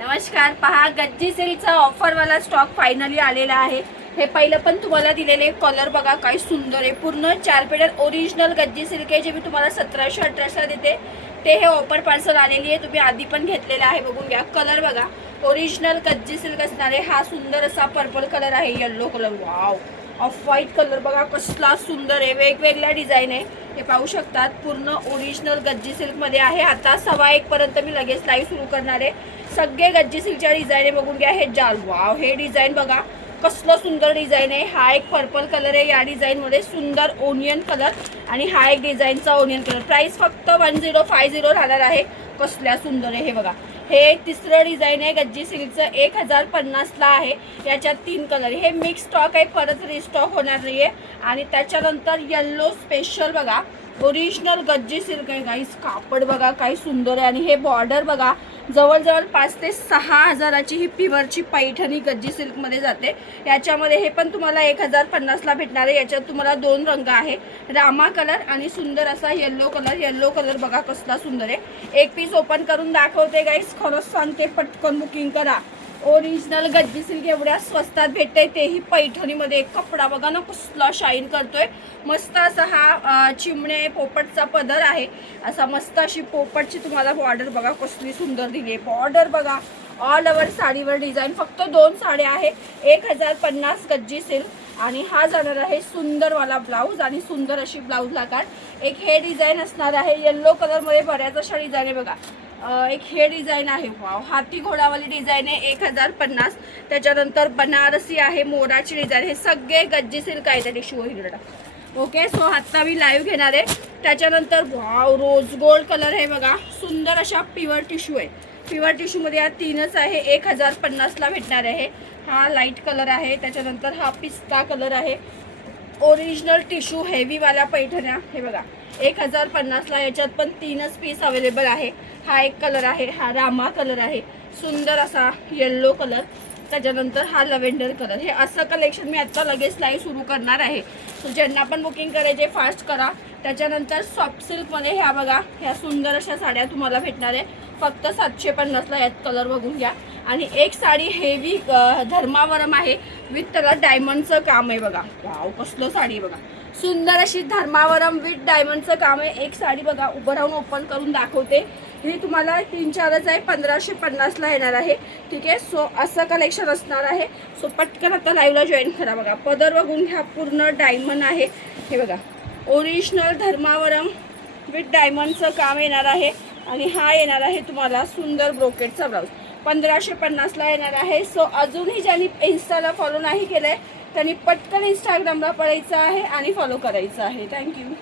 नमस्कार, पहा गज्जी सिल्कचा ऑफरवाला स्टॉक फायनली आलेला आहे। हे पहिलं पण तुम्हाला दिलेले कलर बघा काय सुंदर आहे। पूर्ण 4 पेटर ओरिजिनल गज्जी सिल्क आहे, जे मी तुम्हाला 1700-1800 देते ते हे ऑफर पार्सल आलेली आहे। तुम्ही आधी पण घेतलेला आहे, बघून घ्या। कलर बघा ओरिजिनल गज्जी सिल्क असणार आहे। हा सुंदर असा पर्पल कलर आहे, yellow colour, wow. Off white colour बघा कसला सुंदर आहे, वेगवेगळ्या डिझाइन आहे। हे पाहू शकतात, पूर्ण ओरिजिनल गज्जी सिल्क मध्ये आहे। आता 1:15 पर्यंत मी लगेच लाईव्ह सुरू करणार आहे। सगळे गज्जी सिल्कच्या डिझाइन आहे, बघून घ्या। हे जाल, वाव, हे डिझाइन बघा कसलं सुंदर डिझाइन आहे। हा एक पर्पल कलर आहे, या डिझाइन मध्ये सुंदर ओनियन कलर, आणि हा एक डिझाइनचा ओनियन कलर। प्राइस फक्त 1050 राहणार आहे। कसल्या सुंदर आहे हे बघा। हे तिसरं डिझाइन आहे गज्जी सिल्कचं, 1050 ला आहे। याच्यात 3 कलर, हे मिक्स स्टॉक आहे, परत रिस्टॉक होणार नाहीये। आणि त्याच्यानंतर येलो स्पेशल बघा, ओरिजिनल गज्जी सिल्क आहे गाईस। कापड बघा काय सुंदर आहे, आणि हे बॉर्डर बघा जवळजवळ 5 ते 6 हजाराची ही प्युअरची पैठणी गज्जी सिल्क मध्ये जाते। याच्यामध्ये हे पण तुम्हाला 1050 ला भेटणार आहे। याच्यात तुम्हाला 2 रंग आहे, रामा कलर आणि सुंदर असा येलो कलर। येलो कलर बघा कसला सुंदर आहे। एक पीस ओपन करून दाखवते गाईस, खरंच सांगते, पटकन बुकिंग करा। ओरिजिनल गज्जी सिल्क एवढ्या स्वस्तात भेटते, तेही पैठणीमध्ये। कपडा बघा ना कसला शाईन करतोय। मस्त असा हा चिमणे पोपटचा पदर आहे, असा मस्त अशी पोपटची तुम्हाला बॉर्डर बघा कसली सुंदर दिली आहे। बॉर्डर बघा ऑल ओव्हर साडीवर डिझाइन। फक्त 2 साड्या आहे, 1050 गज्जी सिल्क। आणि हा जाणार आहे सुंदरवाला ब्लाऊज, आणि सुंदर अशी ब्लाऊज लागाट। एक हे डिझाइन असणार आहे येलो कलर मध्ये, बऱ्याच अशा डिझाइन आहे बघा। एक हे डिझाइन आहे, वाव, हाती घोडावाली डिझाइन आहे, 1050। त्याच्यानंतर बनारसी आहे, मोराची डिझाइन। हे सगळे गज्जी सिल्क आहे, त्या टिश्यू हिरडा। ओके, सो आता मी लाईव्ह घेणार आहे। त्याच्यानंतर वाव, रोज गोल्ड कलर आहे बघा, सुंदर अशा प्युअर टिश्यू आहे। प्युअर टिश्यू मध्ये या 3च आहे, 1050 ला भेटणार आहे। हा लाईट कलर आहे, त्याच्यानंतर हा पिस्ता कलर आहे। ओरिजिनल टिश्यू हेवी वाला पैठण्या, हे बघा 1050 ला। याच्यात पण 3च पीस अवेलेबल आहे। हा एक कलर आहे, हा रामा कलर आहे, सुंदर असा येलो कलर। त्याच्यानंतर हा लव्हेंडर कलर। हे असं कलेक्शन मी आता लगेच लाईव्ह सुरू करणार आहे, सो ज्यांना पण बुकिंग करायचे फास्ट करा। त्याच्यानंतर सॉफ्ट सिल्कमध्ये ह्या बघा, ह्या सुंदर अशा साड्या तुम्हाला भेटणार आहे फक्त 750 ला। यात कलर बघून घ्या। आणि एक साडी हेवी धर्मावरम आहे, विथ त्याला डायमंडचं काम आहे बघा। वाव, कसलं साडी आहे बघा, सुंदर अशी धर्मावरम विथ डायमंडचं काम आहे। एक साडी बघा, उभं राहून ओपन करून दाखवते। ही तुम्हाला 3-4च आहे, 1550 ला येणार आहे। ठीक आहे, सो असं कलेक्शन असणार आहे। सो पटकन आता लाईव्हला जॉईन करा। बघा पदर बघून घ्या, पूर्ण डायमंड आहे, हे बघा ओरिजिनल धर्मावरम विथ डायमंडचं काम येणार आहे। आणि हा येणार आहे तुम्हाला सुंदर ब्रोकेटचा ब्लाऊज, 1550 ला येणार आहे। सो अजूनही ज्यांनी इन्स्टाला फॉलो नाही केलंय त्यांनी पटकन इंस्टाग्रामला पडायचं आहे आणि फॉलो करायचं आहे। थँक्यू।